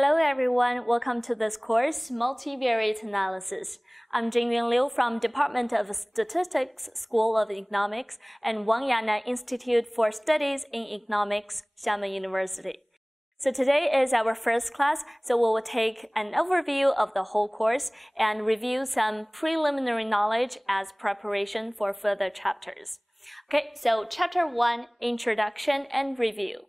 Hello everyone, welcome to this course, Multivariate Analysis. I'm Jingyun Liu from Department of Statistics, School of Economics, and Wang Yana Institute for Studies in Economics, Xiamen University. So today is our first class, so we will take an overview of the whole course and review some preliminary knowledge as preparation for further chapters. Okay, so Chapter 1, Introduction and Review.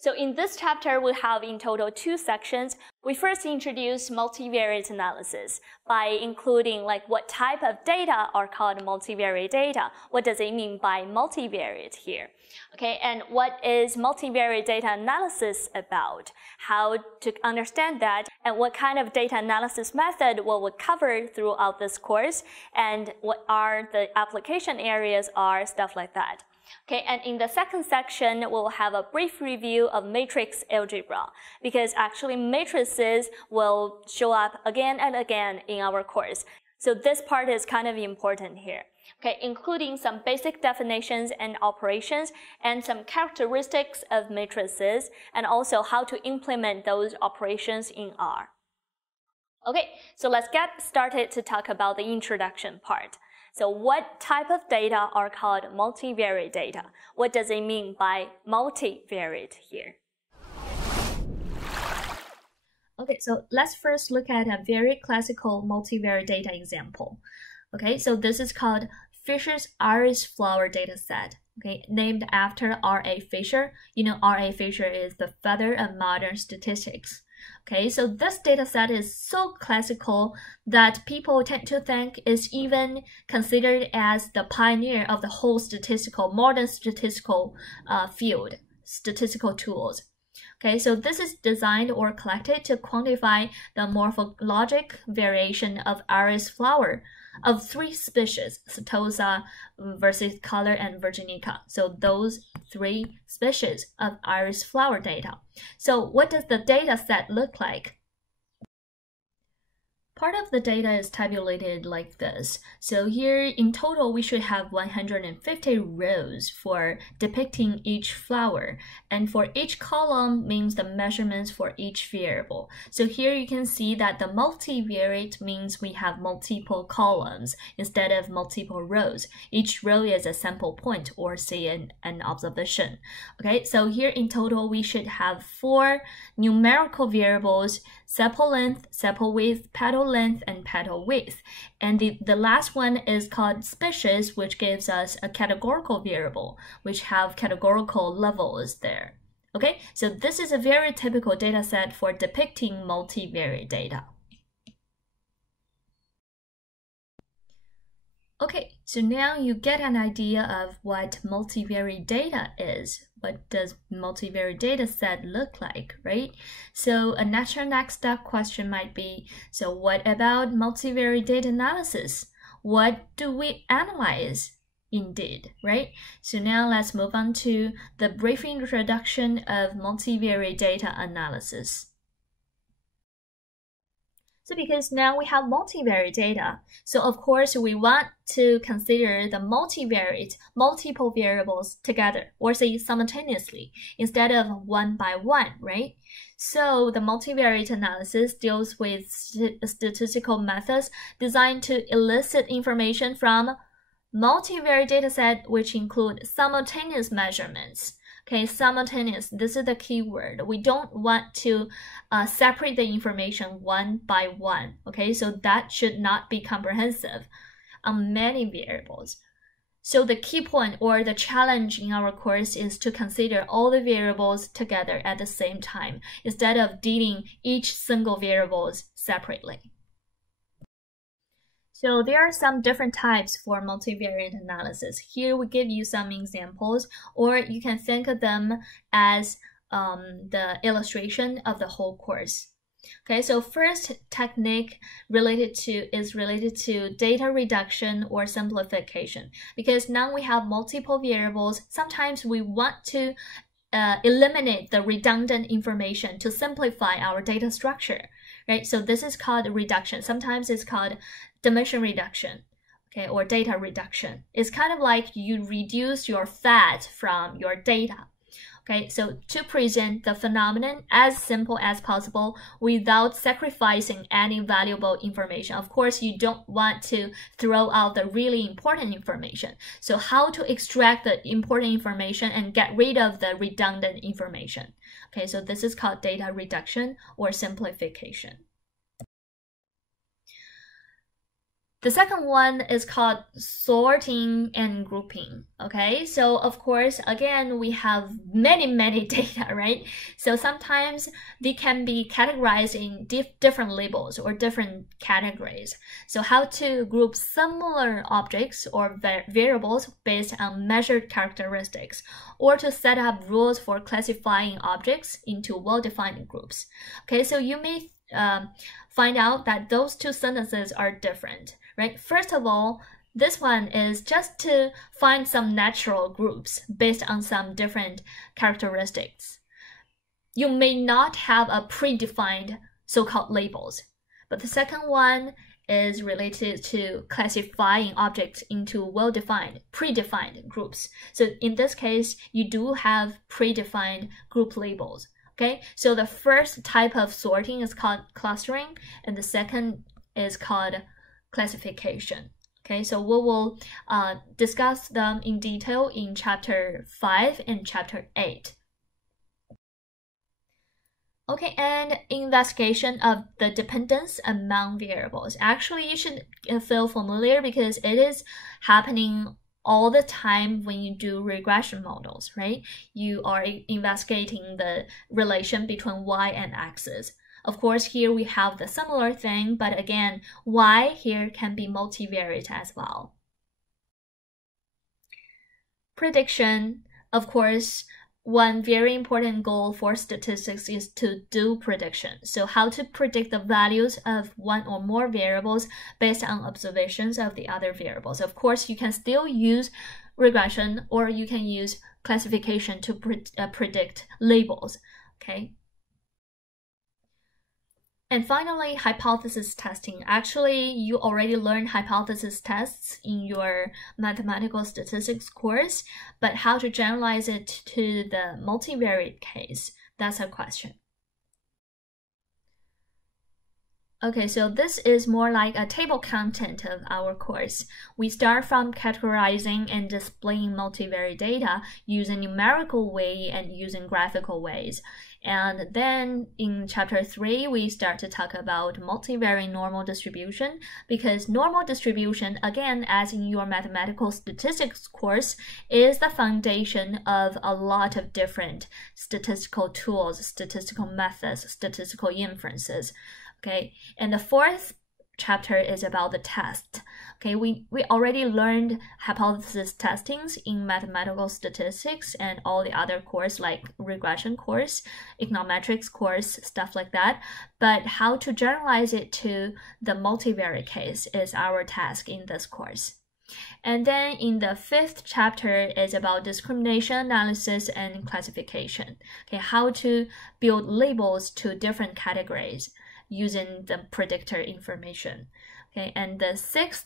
So in this chapter, we have in total 2 sections. We first introduce multivariate analysis by including what type of data are called multivariate data. What does it mean by multivariate here? Okay, and what is multivariate data analysis about? How to understand that, and what kind of data analysis method will we cover throughout this course, and what are the application areas are, stuff like that. Okay, and in the second section, we'll have a brief review of matrix algebra, because actually matrices will show up again and again in our course. So this part is kind of important here. Okay, including some basic definitions and operations, and some characteristics of matrices, and also how to implement those operations in R. Okay, so let's get started to talk about the introduction part. So what type of data are called multivariate data? What does it mean by multivariate here? Okay, so let's first look at a very classical multivariate data example. Okay, so this is called Fischer's iris flower dataset, okay, named after R.A. Fischer. You know, R.A. Fischer is the father of modern statistics. Okay, so this dataset is so classical that people tend to think it's even considered as the pioneer of the whole modern statistical field, statistical tools. Okay, so this is designed or collected to quantify the morphologic variation of iris flower of 3 species, Setosa, versicolor, and virginica. So those 3 species of iris flower data. So what does the data set look like? Part of the data is tabulated like this. So here in total, we should have 150 rows for depicting each flower. And for each column means the measurements for each variable. So here you can see that the multivariate means we have multiple columns instead of multiple rows. Each row is a sample point, or say an observation. Okay, so here in total, we should have 4 numerical variables: sepal length, sepal width, petal length, and petal width. And the last one is called species, which gives us a categorical variable, which have categorical levels there. Okay, so this is a very typical data set for depicting multivariate data. Okay, so now you get an idea of what multivariate data is. What does multivariate data set look like, right? So a natural next step question might be, so what about multivariate data analysis? What do we analyze indeed, right? So now let's move on to the brief introduction of multivariate data analysis. So because now we have multivariate data, so of course we want to consider the multivariate, multiple variables together, or say simultaneously, instead of one by one, right? So the multivariate analysis deals with statistical methods designed to elicit information from multivariate dataset, which include simultaneous measurements. Okay, simultaneous, this is the key word. We don't want to separate the information one by one. Okay, so that should not be comprehensive on many variables. So the key point or the challenge in our course is to consider all the variables together at the same time, instead of dealing each single variables separately. So there are some different types for multivariate analysis. Here we give you some examples, or you can think of them as the illustration of the whole course. Okay, so first technique is related to data reduction or simplification. Because now we have multiple variables, sometimes we want to eliminate the redundant information to simplify our data structure, right? So this is called reduction. Sometimes it's called dimension reduction, okay, or data reduction. It's kind of like you reduce your fat from your data. Okay, so to present the phenomenon as simple as possible without sacrificing any valuable information. Of course, you don't want to throw out the really important information. So how to extract the important information and get rid of the redundant information. Okay, so this is called data reduction or simplification. The second one is called sorting and grouping. Okay, so of course, again, we have many data, right? So sometimes they can be categorized in different labels or different categories. So how to group similar objects or variables based on measured characteristics, or to set up rules for classifying objects into well-defined groups. Okay, so you may find out that those two sentences are different. Right? First of all, this one is just to find some natural groups based on some different characteristics. You may not have a predefined so-called labels, but the second one is related to classifying objects into well-defined, predefined groups. So in this case, you do have predefined group labels. Okay, so the first type of sorting is called clustering, and the second is called classification. Okay, so we will discuss them in detail in chapter 5 and chapter 8. Okay, and investigation of the dependence among variables. Actually, you should feel familiar because it is happening all the time when you do regression models, right? You are investigating the relation between y and x's. Of course, here we have the similar thing, but again, y here can be multivariate as well. Prediction, of course, one very important goal for statistics is to do prediction. So how to predict the values of one or more variables based on observations of the other variables. Of course, you can still use regression or you can use classification to predict labels, okay? And finally, hypothesis testing. Actually, you already learned hypothesis tests in your mathematical statistics course, but how to generalize it to the multivariate case, that's a question. Okay, so this is more like a table content of our course. We start from categorizing and displaying multivariate data using numerical way and using graphical ways. And then in chapter 3, we start to talk about multivariate normal distribution, because normal distribution, again, as in your mathematical statistics course, is the foundation of a lot of different statistical tools, statistical methods, statistical inferences. Okay, and the fourth chapter is about the test. Okay, we already learned hypothesis testings in mathematical statistics and all the other course like regression course, econometrics course, stuff like that. But how to generalize it to the multivariate case is our task in this course. And then in the fifth chapter is about discrimination analysis and classification. Okay, how to build labels to different categories using the predictor information. Okay, and the sixth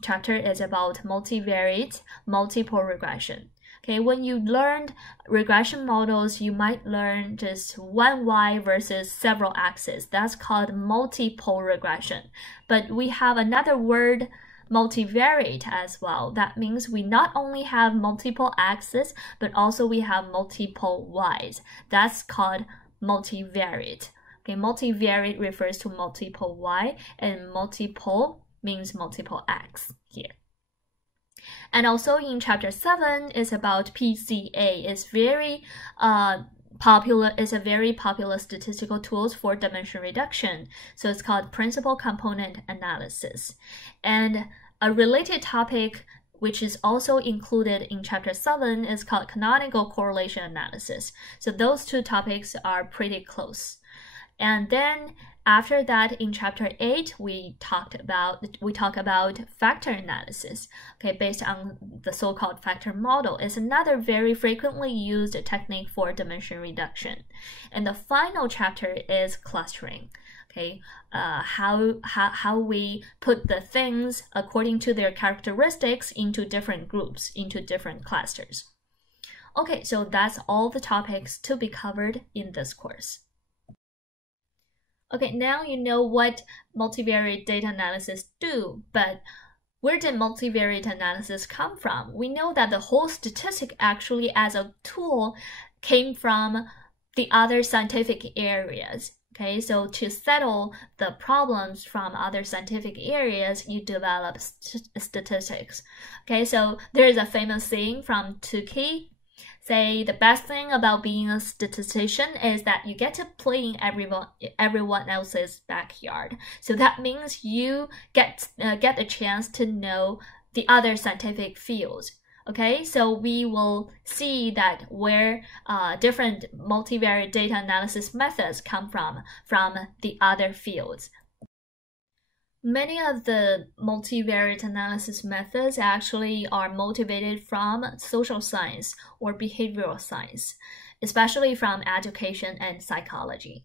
chapter is about multivariate multiple regression. Okay, when you learned regression models, you might learn just one y versus several x's. That's called multiple regression. But we have another word, multivariate, as well. That means we not only have multiple x's, but also we have multiple y's. That's called multivariate. Okay, multivariate refers to multiple y, and multiple means multiple x here. And also in chapter 7 is about PCA. It's very popular. It's a very popular statistical tools for dimension reduction. So it's called principal component analysis. And a related topic which is also included in chapter 7 is called canonical correlation analysis. So those two topics are pretty close. And then after that, in chapter 8, we talk about factor analysis, okay, based on the so-called factor model. It's another very frequently used technique for dimension reduction. And the final chapter is clustering, okay, how we put the things according to their characteristics into different groups, into different clusters. Okay, so that's all the topics to be covered in this course. Okay, now you know what multivariate data analysis do, but where did multivariate analysis come from? We know that the whole statistic actually as a tool came from the other scientific areas. Okay, so to settle the problems from other scientific areas, you develop statistics. Okay, so there is a famous saying from Tukey. Say the best thing about being a statistician is that you get to play in everyone else's backyard. So that means you get a chance to know the other scientific fields. Okay, so we will see that where different multivariate data analysis methods come from the other fields. Many of the multivariate analysis methods actually are motivated from social science or behavioral science, especially from education and psychology.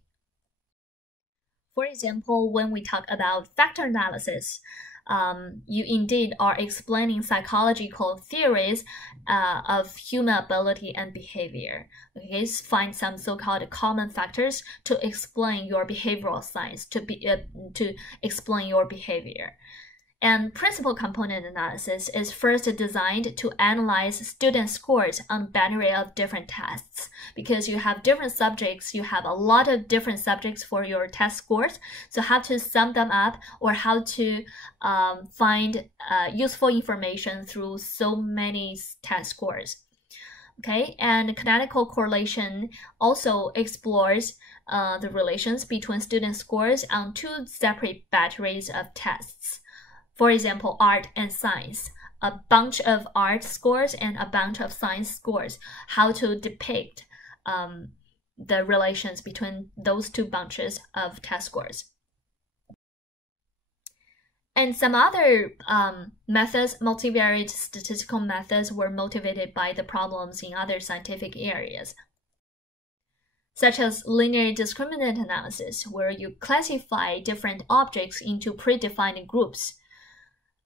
For example, when we talk about factor analysis, you indeed are explaining psychological theories of human ability and behavior. Okay, find some so-called common factors to explain your behavioral science, to explain your behavior. And principal component analysis is first designed to analyze student scores on a battery of different tests. Because you have different subjects, you have a lot of different subjects for your test scores. So how to sum them up or how to find useful information through so many test scores. Okay, and canonical correlation also explores the relations between student scores on two separate batteries of tests. For example, art and science, a bunch of art scores and a bunch of science scores, how to depict the relations between those two bunches of test scores. And some other methods, multivariate statistical methods, were motivated by the problems in other scientific areas, such as linear discriminant analysis, where you classify different objects into predefined groups.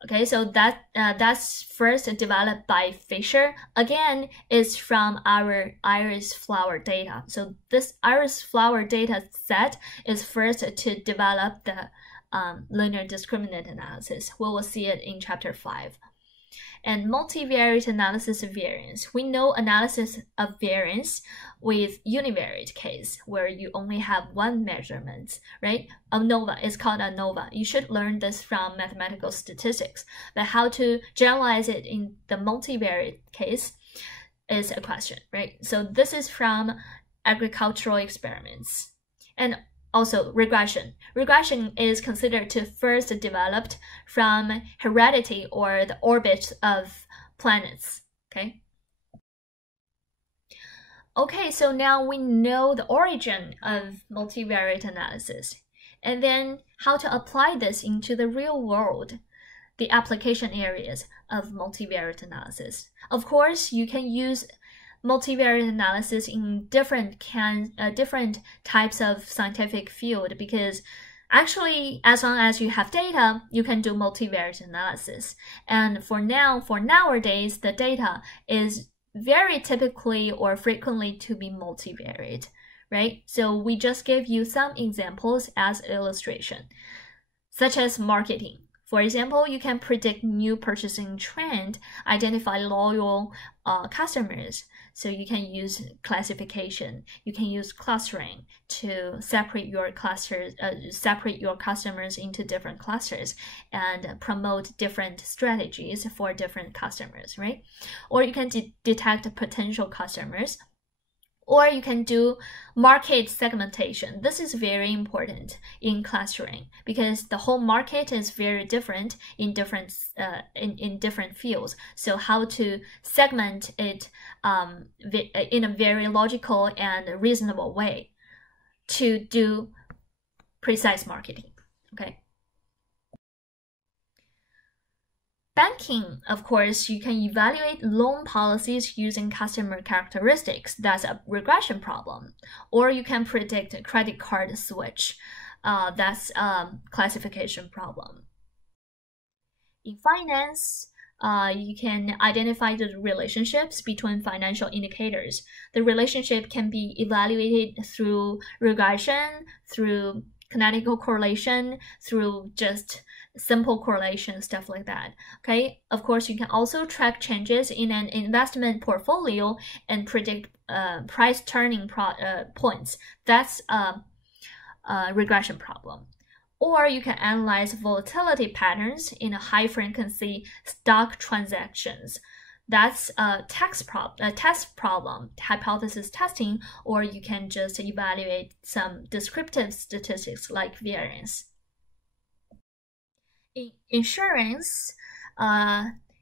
Okay, so that's first developed by Fischer. Again, is from our iris flower data. So this iris flower data set is first to develop the linear discriminant analysis. We will see it in chapter 5. And multivariate analysis of variance. We know analysis of variance with univariate case, where you only have one measurement, right? ANOVA is called ANOVA. You should learn this from mathematical statistics. But how to generalize it in the multivariate case is a question, right? So this is from agricultural experiments. And also, regression. Regression is considered to first developed from heredity or the orbit of planets, okay? Okay, so now we know the origin of multivariate analysis, and then how to apply this into the real world, the application areas of multivariate analysis. Of course, you can use multivariate analysis in different types of scientific field, because actually, as long as you have data, you can do multivariate analysis. And for nowadays, the data is very typically or frequently to be multivariate, right? So we just gave you some examples as illustration, such as marketing. For example, you can predict new purchasing trend, identify loyal customers. So you can use classification. You can use clustering to separate your clusters, separate your customers into different clusters, and promote different strategies for different customers, right? Or you can detect potential customers. Or you can do market segmentation. This is very important in clustering because the whole market is very different in different fields. So how to segment it in a very logical and reasonable way to do precise marketing. Okay. Banking, of course, you can evaluate loan policies using customer characteristics. That's a regression problem. Or you can predict a credit card switch. That's a classification problem. In finance, you can identify the relationships between financial indicators. The relationship can be evaluated through regression, through canonical correlation, through just simple correlation, stuff like that. Okay, of course, you can also track changes in an investment portfolio and predict price turning points. That's a regression problem. Or you can analyze volatility patterns in high frequency stock transactions. That's a test problem, hypothesis testing, or you can just evaluate some descriptive statistics like variance. In insurance,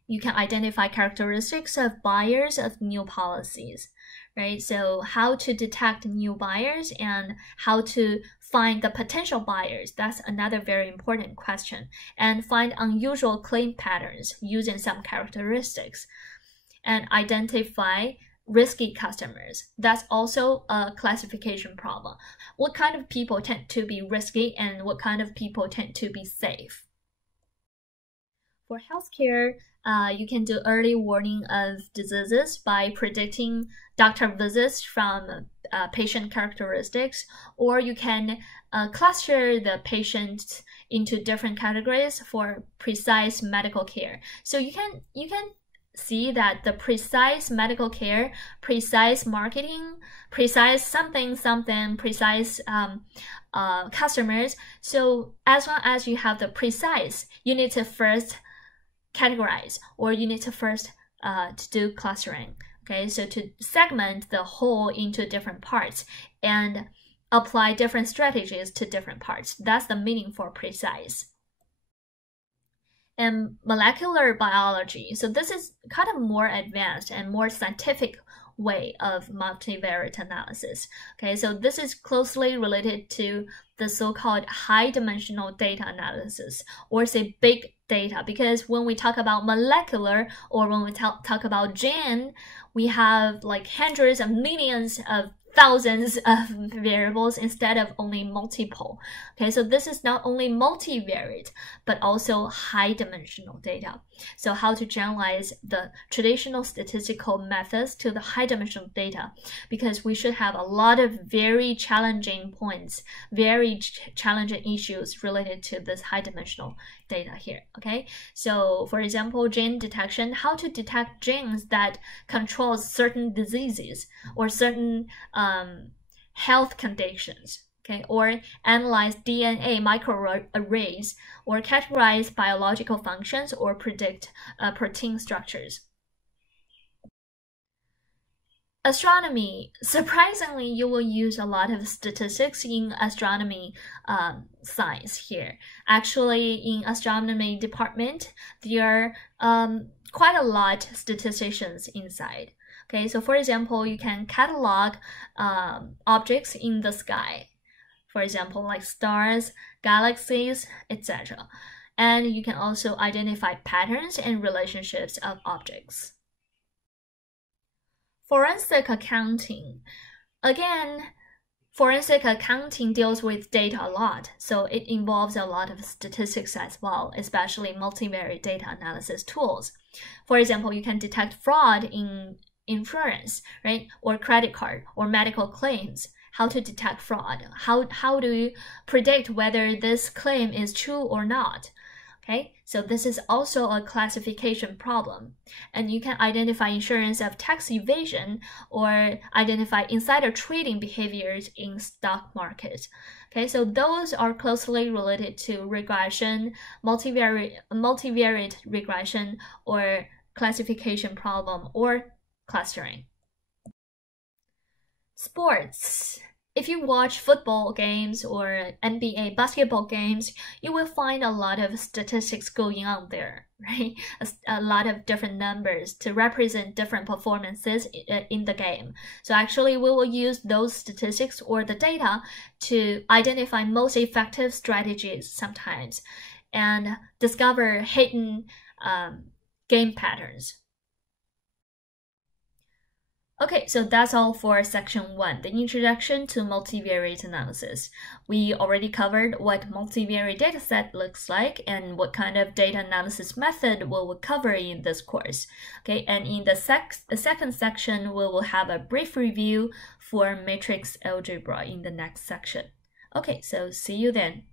you can identify characteristics of buyers of new policies, right? So how to detect new buyers and how to find the potential buyers, that's another very important question. And find unusual claim patterns using some characteristics. And identify risky customers. That's also a classification problem. What kind of people tend to be risky and what kind of people tend to be safe? For healthcare, you can do early warning of diseases by predicting doctor visits from patient characteristics, or you can cluster the patient into different categories for precise medical care. So you can see that the precise medical care, precise marketing, precise something, precise customers. So as long as you have the precise, you need to first categorize, or you need to first to do clustering. Okay, so to segment the whole into different parts and apply different strategies to different parts. That's the meaning for precise. And molecular biology. So this is kind of more advanced and more scientific way of multivariate analysis. Okay, so this is closely related to the so-called high-dimensional data analysis, or say big data, because when we talk about molecular, or when we talk about gene, we have like hundreds of millions of thousands of variables instead of only multiple. Okay, so this is not only multivariate, but also high-dimensional data. So how to generalize the traditional statistical methods to the high-dimensional data, because we should have a lot of very challenging points, very challenging issues related to this high-dimensional data here. Okay, so for example, gene detection, how to detect genes that control certain diseases or certain health conditions, okay, or analyze DNA microarrays, or categorize biological functions, or predict protein structures. Astronomy, surprisingly, you will use a lot of statistics in astronomy science here. Actually, in astronomy department, there are quite a lot of statisticians inside. Okay, so for example, you can catalog objects in the sky. For example, like stars, galaxies, etc. And you can also identify patterns and relationships of objects. Forensic accounting. Again, forensic accounting deals with data a lot, so it involves a lot of statistics as well, especially multivariate data analysis tools. For example, you can detect fraud in insurance, right? Or credit card or medical claims. How to detect fraud? How do you predict whether this claim is true or not? Okay, so this is also a classification problem. And you can identify insurance of tax evasion or identify insider trading behaviors in stock market. Okay, so those are closely related to regression, multivariate regression, or classification problem, or clustering. Sports. If you watch football games or NBA basketball games, you will find a lot of statistics going on there, right? A lot of different numbers to represent different performances in the game. So actually, we will use those statistics or the data to identify most effective strategies sometimes and discover hidden game patterns. Okay, so that's all for section 1, the introduction to multivariate analysis. We already covered what multivariate dataset looks like and what kind of data analysis method we will cover in this course. Okay, and in the second section, we will have a brief review for matrix algebra in the next section. Okay, so see you then.